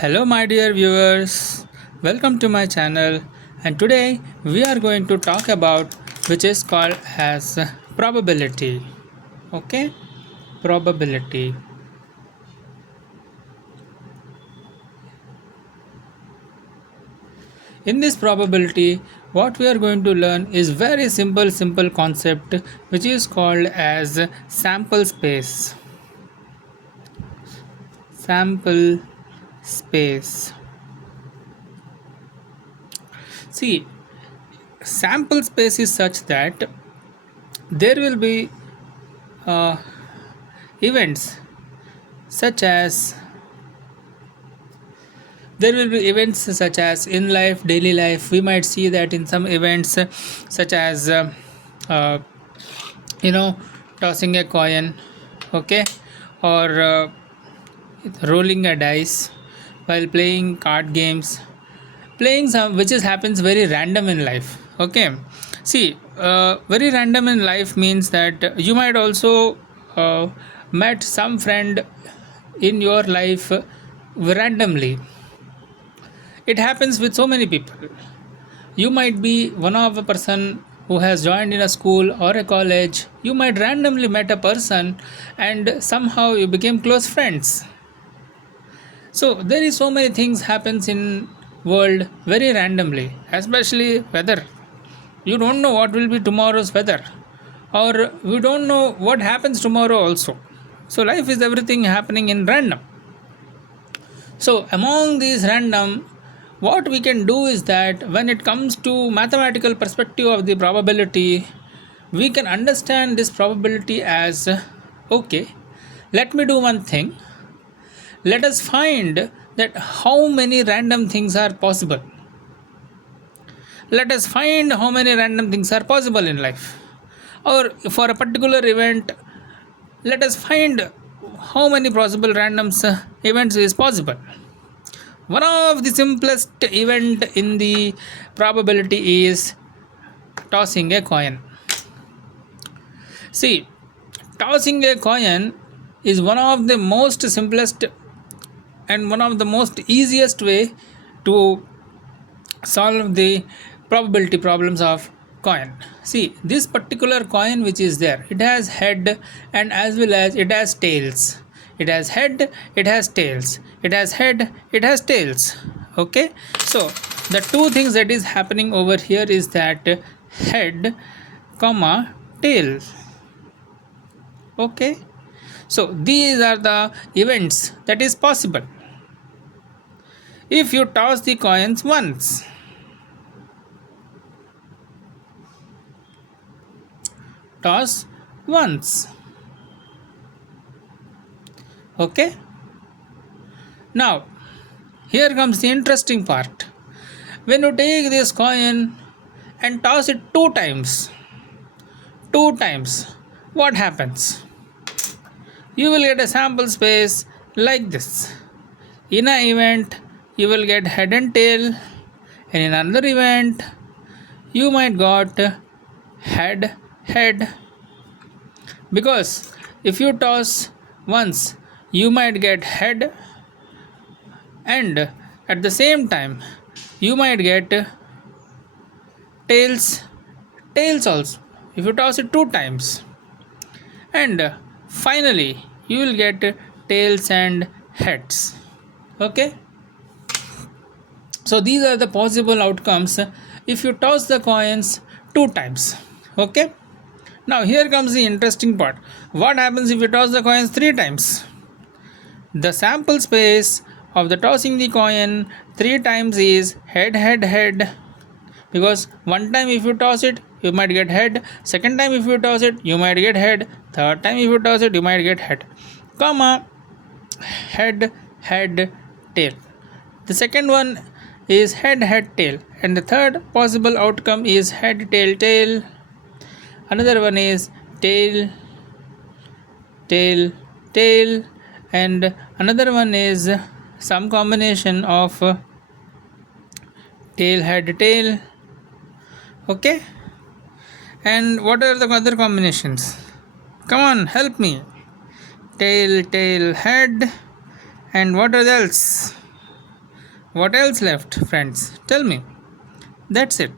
Hello, my dear viewers. Welcome to my channel. And today we are going to talk about which is called as probability. Okay, probability. In this probability, what we are going to learn is very simple concept which is called as sample space. Sample space. See, sample space is such that there will be uh, events such as there will be events such as in life, daily life. We might see that in some events such as uh, you know tossing a coin, okay, or rolling a dice while playing card games, playing some which is happens very random in life. Okay, see, very random in life means that you might also met some friend in your life randomly. It happens with so many people. You might be one of a person who has joined in a school or a college. You might randomly met a person and somehow you became close friends. So there is so many things happens in world very randomly, especially weather. You don't know what will be tomorrow's weather, or we don't know what happens tomorrow also. So life is everything happening in random. So among these random, what we can do is that when it comes to mathematical perspective of the probability, we can understand this probability as okay, let me do one thing. Let us find that how many random things are possible. Let us find how many random things are possible in life. Or for a particular event, let us find how many possible random events is possible. One of the simplest event in the probability is tossing a coin. See, tossing a coin is one of the most simplest and one of the most easiest way to solve the probability problems of coin. See, this particular coin which is there, it has head and as well as it has tails. It has head, it has tails. It has head, it has tails. Okay, so the two things that is happening over here is that head comma tail. Okay, so these are the events that is possible if you toss the coins once. Toss once. Okay, now here comes the interesting part. When you take this coin and toss it two times, what happens? You will get a sample space like this. In an event, you will get head and tail, and in another event, you might got head, head. Because if you toss once, you might get head, and at the same time, you might get tails, tails also. If you toss it two times, and finally, you will get tails and heads. Okay, so these are the possible outcomes if you toss the coins two times. Okay, now here comes the interesting part. What happens if you toss the coins three times? The sample space of the tossing the coin three times is head, head, head. Because one time if you toss it, you might get head. Second time if you toss it, you might get head. Third time if you toss it, you might get head. Comma, head, head, tail. The second one is head, head, tail. And the third possible outcome is head, tail, tail. Another one is tail, tail, tail. And another one is some combination of tail, head, tail. Okay, and what are the other combinations? Come on, help me. Tail, tail, head, and what else? what else left, friends? Tell me. That's it.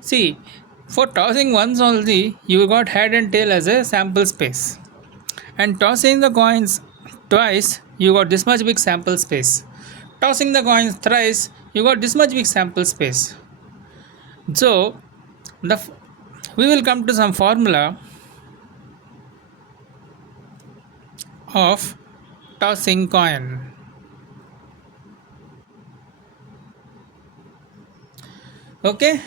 See, for tossing once only, you got head and tail as a sample space. And tossing the coins twice, you got this much big sample space. Tossing the coins thrice, you got this much big sample space. So, we will come to some formula of tossing coin. Okay,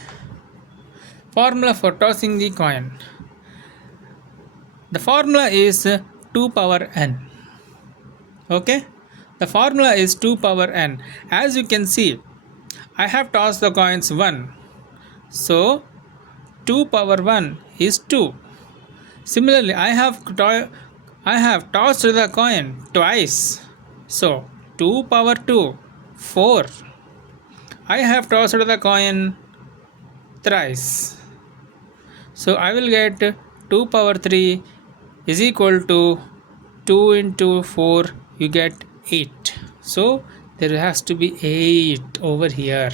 formula for tossing the coin. The formula is 2 power n. Okay, the formula is 2 power n. As you can see, I have tossed the coins 1, so 2 power 1 is 2. Similarly, I have tossed the coin twice, so 2 power 2, 4. I have tossed the coin thrice, so I will get 2 power 3 is equal to 2 into 4, you get 8. So there has to be 8 over here.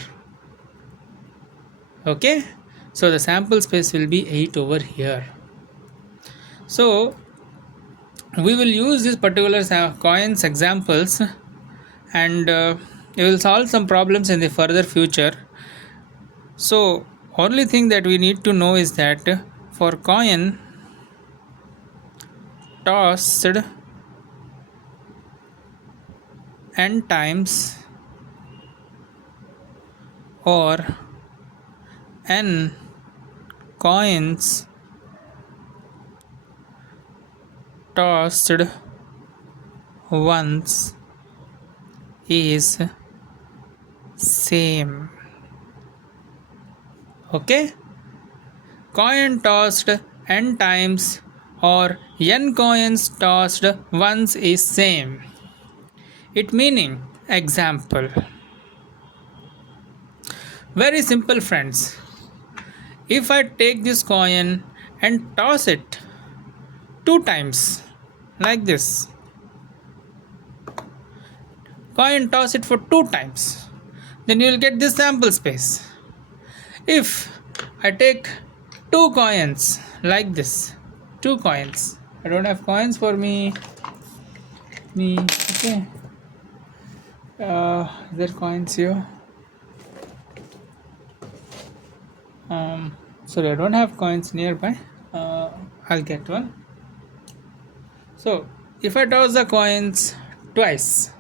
Okay, so the sample space will be 8 over here. So we will use these particular coins examples, and we will solve some problems in the further future. So only thing that we need to know is that for coin tossed n times or n coins tossed once is same. Okay, coin tossed n times or n coins tossed once is same. It meaning, example, very simple, friends. If I take this coin and toss it 2 times like this, coin toss it for 2 times, then you will get this sample space. If I take 2 coins like this, 2 coins, I don't have coins for me, okay, is there coins here? Sorry, I don't have coins nearby. I'll get one. So if I toss the coins twice,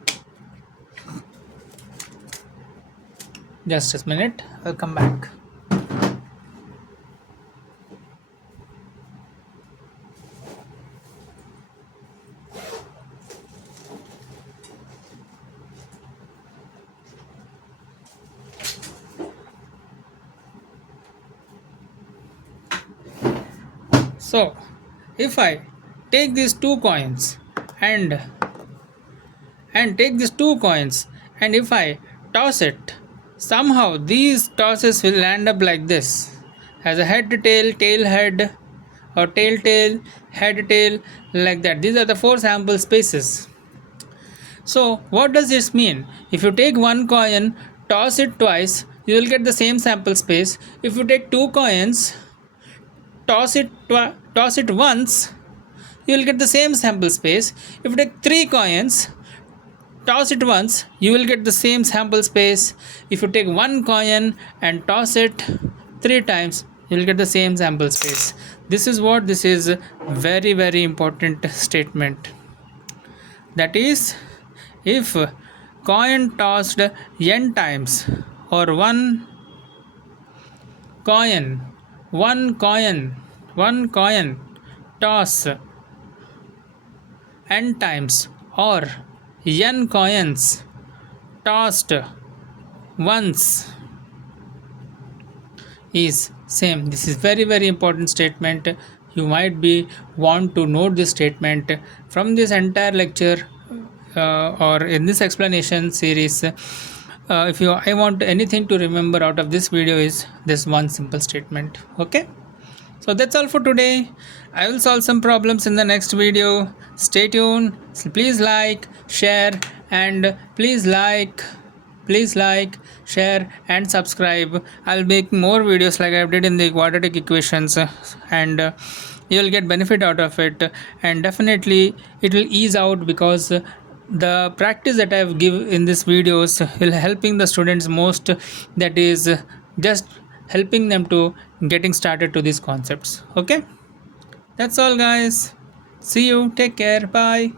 just a minute, I'll come back. So if I take these 2 coins and take these 2 coins, and if I toss it, somehow these tosses will land up like this, as a head to tail, tail head, or tail tail, head tail, like that. These are the 4 sample spaces. So what does this mean? If you take 1 coin, toss it twice, you will get the same sample space. If you take 2 coins, toss it once, you will get the same sample space. If you take 3 coins, toss it once, you will get the same sample space. If you take 1 coin and toss it 3 times, you will get the same sample space. This is very, very important statement. That is, if coin tossed n times, or one coin toss n times, or n coins tossed once is same. This is very, very important statement. You might be want to note this statement from this entire lecture, or in this explanation series. If I want anything to remember out of this video, is this one simple statement. Okay, so that's all for today. I will solve some problems in the next video. Stay tuned. So please like, share, and please Please like, share and subscribe. I'll make more videos like I did in the quadratic equations, and you'll get benefit out of it, and definitely it will ease out because the practice that I've give in these videos will helping the students most, that is just helping them to getting started to these concepts. Okay, that's all guys. See you, take care, bye.